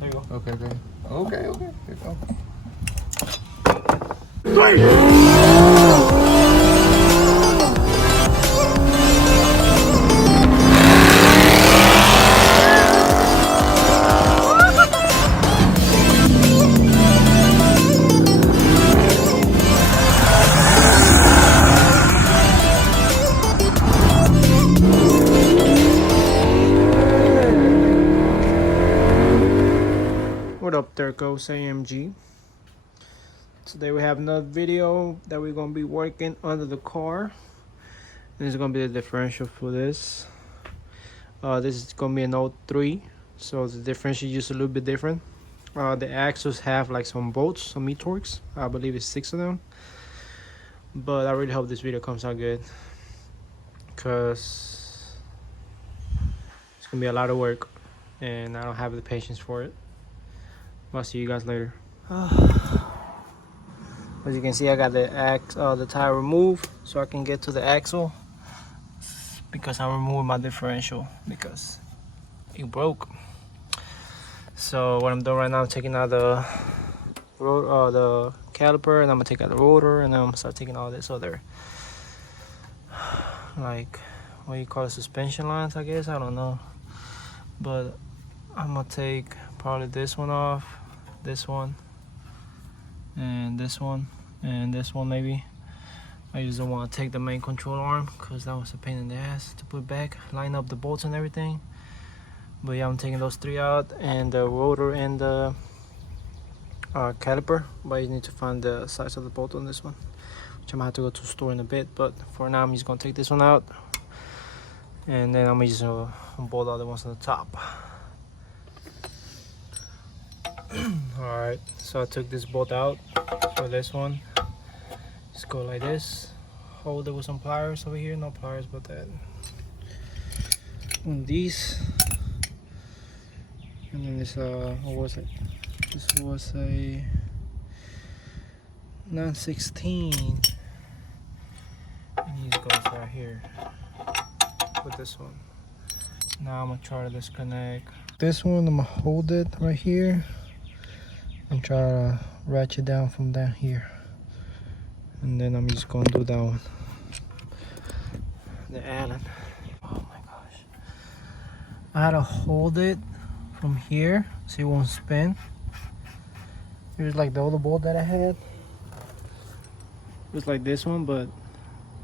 There you go. Okay. Here you go. What up there, goes AMG. Today we have another video that we're gonna be working under the car. This is gonna be the differential for this. This is gonna be an 03, so the differential is just a little bit different. The axles have like some bolts, some E-torques. I believe it's 6 of them. But I really hope this video comes out good, cause it's gonna be a lot of work, and I don't have the patience for it. I'll see you guys later. As you can see, I got the tire removed so I can get to the axle, because I'm removing my differential because it broke. So what I'm doing right now, I'm taking out the caliper, and I'm gonna take out the rotor, and then I'm gonna start taking all this other, like, what you call it, suspension lines, I guess. I don't know, but I'm gonna take probably this one off, this one, and this one, and this one maybe. I just don't want to take the main control arm because that was a pain in the ass to put back, line up the bolts and everything. But yeah, I'm taking those 3 out, and the rotor and the caliper. But you need to find the size of the bolt on this one, which I'm gonna have to go to the store in a bit. But for now, I'm just gonna take this one out, and then I'm gonna just bolt all the ones on the top. Alright, so I took this bolt out for this one. Just go like this, hold it with some pliers over here. No pliers, but that on these. And then this what was it? This was a 916, and these goes right here with this one. Now I'm gonna try to disconnect this one. I'm gonna hold it right here and try to ratchet down from down here, and then I'm just gonna do that one, the Allen. Oh my gosh, I had to hold it from here so it won't spin. It was like the other bolt that I had. It was like this one, but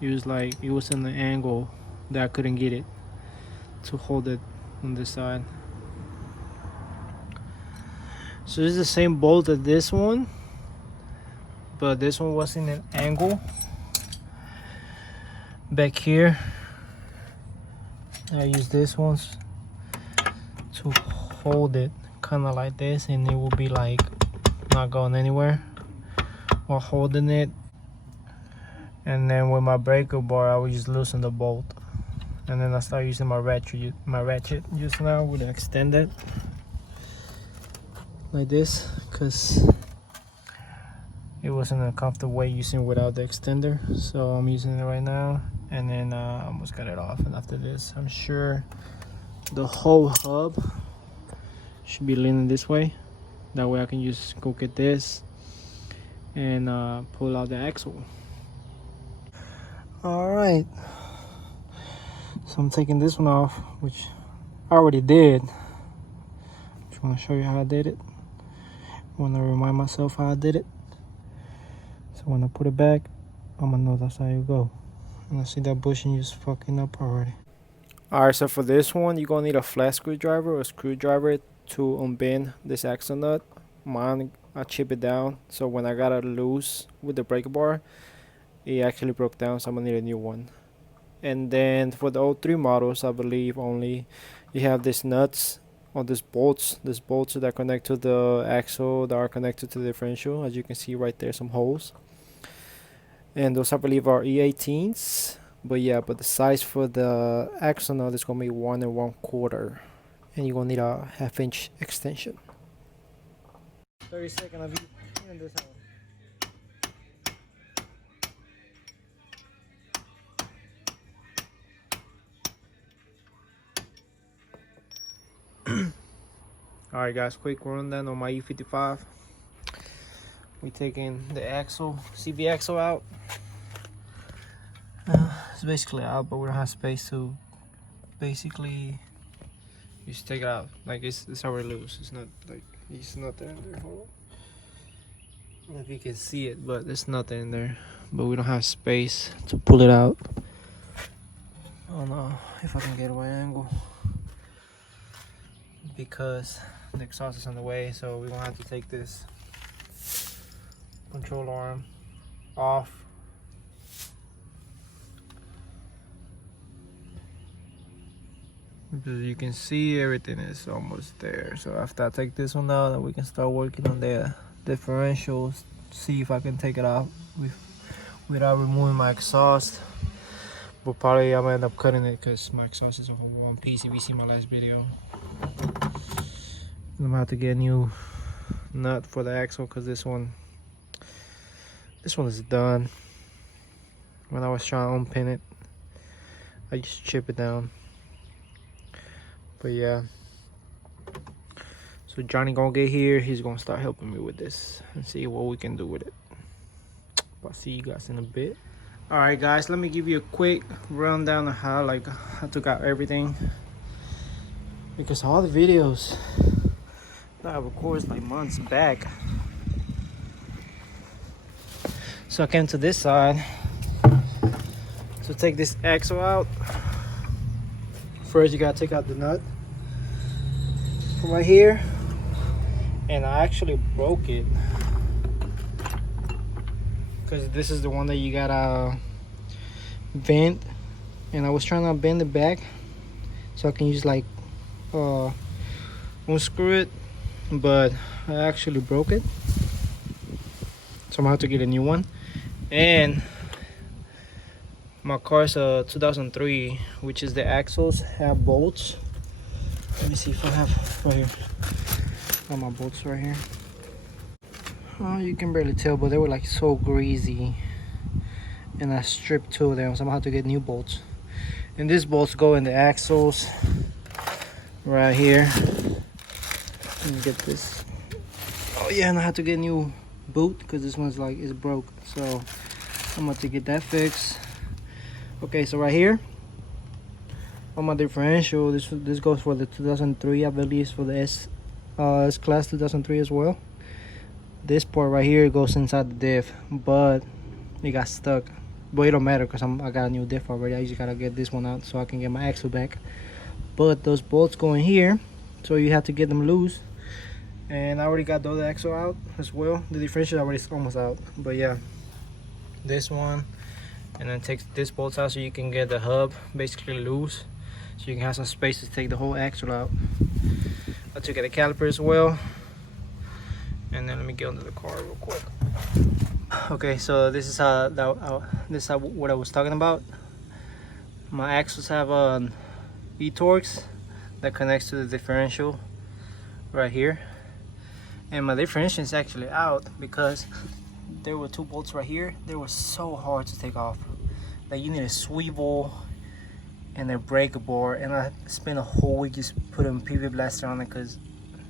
it was like, it was in the angle that I couldn't get it to hold it on this side. So this is the same bolt as this one, but this one was in an angle back here. I use this one to hold it kind of like this, and it will be like not going anywhere while holding it. And then with my breaker bar, I would just loosen the bolt, and then I start using my ratchet just now with an extended like this, because it wasn't a comfortable way using without the extender. So I'm using it right now, and then I almost got it off. And after this, I'm sure the whole hub should be leaning this way. That way I can just go get this and pull out the axle. Alright, so I'm taking this one off, which I already did. Just want to show you how I did it. I want to remind myself how I did it. So when I put it back, I'm gonna know that's how you go. And I see that bushing just fucking up already. Alright, so for this one, you're gonna need a flat screwdriver or a screwdriver to unbend this axle nut. Mine, I chip it down, so when I got it loose with the breaker bar, it actually broke down, so I'm gonna need a new one. And then for the 03 models, I believe only you have these nuts on these bolts that connect to the axle that are connected to the differential. As you can see right there, some holes, and those I believe are E18s. But yeah, but the size for the axle nut is gonna be 1 1/4, and you're gonna need a 1/2-inch extension. 30 seconds of you in this one. Alright guys, quick rundown on my E55. We taking the axle, CV axle out. It's basically out, but we don't have space to basically just take it out. Like it's already loose. It's not like it's nothing in there. Hold on. I don't know if you can see it, but there's nothing in there. But we don't have space to pull it out. I don't know if I can get a right angle because the exhaust is on the way, so we're gonna have to take this control arm off. Because you can see everything is almost there. So after I take this one out, then we can start working on the differentials. See if I can take it out without removing my exhaust. But probably I'm gonna end up cutting it because my exhaust is over one piece. If you see my last video, I'm gonna have to get a new nut for the axle because this one is done. When I was trying to unpin it, I just chip it down. But yeah, so Johnny gonna get here. He's gonna start helping me with this and see what we can do with it. I'll see you guys in a bit. All right guys, let me give you a quick rundown of how I took out everything, because all the videos that I recorded like months back. So I came to this side to take this axle out. First you gotta take out the nut from right here, and I actually broke it because this is the one that you gotta bend, and I was trying to bend it back so I can use like unscrew it, but I actually broke it, so I'm gonna have to get a new one. And my car's a 2003, which is the axles have bolts. Let me see if I have right here. Got my bolts right here. Oh, you can barely tell, but they were like so greasy, and I stripped two of them, so I'm gonna have to get new bolts. And these bolts go in the axles right here. Let me get this. Oh yeah, and I have to get a new boot because this one's like is broke, so I'm gonna have to get that fixed. Okay, so right here on my differential, this goes for the 2003, I believe it's for the S-Class 2003 as well. This part right here goes inside the diff, but it got stuck. But it don't matter because I got a new diff already. I just gotta get this one out so I can get my axle back. But those bolts go in here, so you have to get them loose. And I already got the other axle out as well. The differential already is almost out, but yeah, this one, and then take this bolt out so you can get the hub basically loose, so you can have some space to take the whole axle out. I took out the caliper as well. And then let me get under the car real quick. Okay, so this is what I was talking about. My axles have e-torques that connects to the differential right here, and my differential is actually out because there were two bolts right here. They were so hard to take off. Like you need a swivel and a breaker bar, and I spent a whole week just putting PV blaster on it because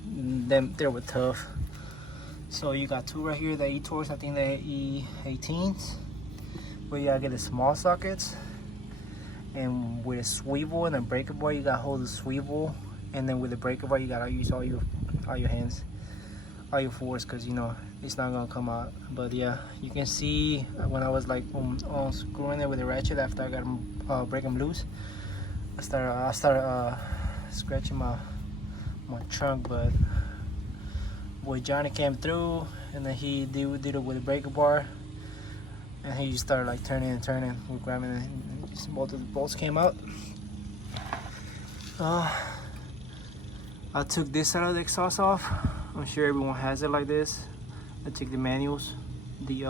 they were tough. So you got two right here, the e-torques, I think they're E18s, but you gotta get the small sockets, and with a swivel and a breaker bar you gotta hold the swivel, and then with the breaker bar you gotta use all your hands, all your force, because you know it's not gonna come out. But yeah, you can see when I was like unscrewing it with the ratchet after I got them break them loose, I started scratching my trunk, but boy Johnny came through, and then he did it with a breaker bar, and he just started like turning and turning. We're grabbing it, and both of the bolts came out. I took this side of the exhaust off. I'm sure everyone has it like this. I took the manuals, the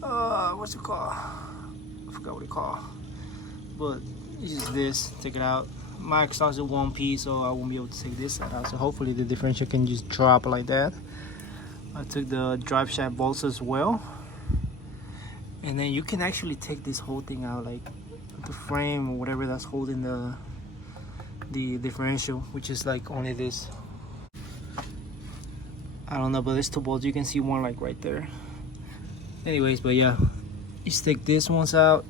what's it called? I forgot what it called, but it's just this. Take it out. My exhaust is one piece, so I won't be able to take this side out. So hopefully the differential can just drop like that. I took the drive shaft bolts as well, and then you can actually take this whole thing out, like the frame or whatever that's holding the differential, which is like only this I don't know, but there's two bolts. You can see one like right there. Anyways, but yeah, you stick these ones out,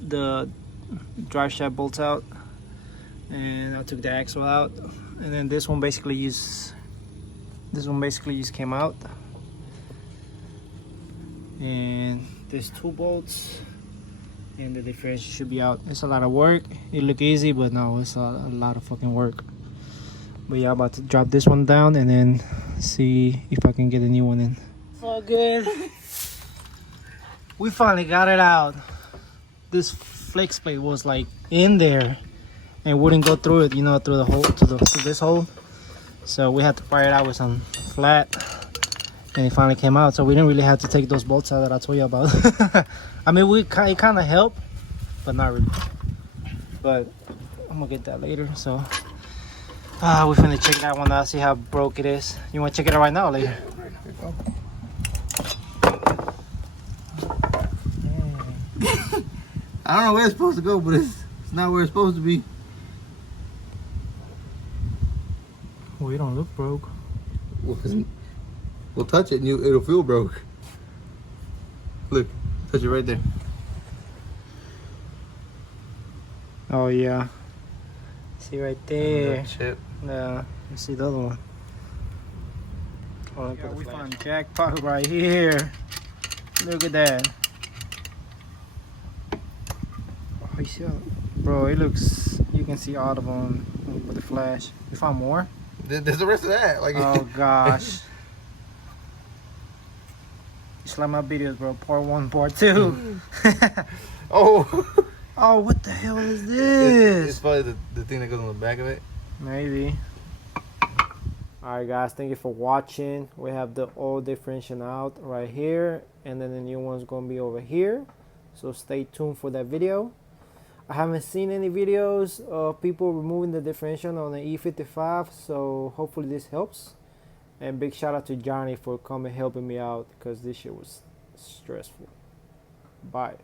the drive shaft bolts out, and I took the axle out, and then this one basically just came out, and there's two bolts, and the differential should be out. It's a lot of work. It look easy, but no, it's a lot of fucking work. But yeah, I'm about to drop this one down and then see if I can get a new one in. So good. We finally got it out. This flex plate was like in there and wouldn't go through it, you know, through the hole, to this hole. So we had to pry it out with some flat, and it finally came out. So we didn't really have to take those bolts out that I told you about. I mean, it kind of helped, but not really. But I'm gonna get that later. So we're finna check that one out, see how broke it is. You wanna check it out right now or later? I don't know where it's supposed to go, but it's not where it's supposed to be. Well, you don't look broke. We'll touch it and it'll feel broke. Look, touch it right there. Oh yeah. See right there. Chip. Yeah, you see the other one. Oh, yeah, we found jackpot right here. Look at that. Oh, you see, bro, it looks, you can see all of them with the flash. We found more? There's the rest of that. Like, oh gosh. It's like my videos, bro. Part 1, part 2. oh. Oh, what the hell is this? It's probably the thing that goes on the back of it. Maybe. Alright guys, thank you for watching. We have the old differential out right here, and then the new one's gonna be over here. So stay tuned for that video. I haven't seen any videos of people removing the differential on the E55, so hopefully this helps. And big shout out to Johnny for coming helping me out, because this shit was stressful. Bye.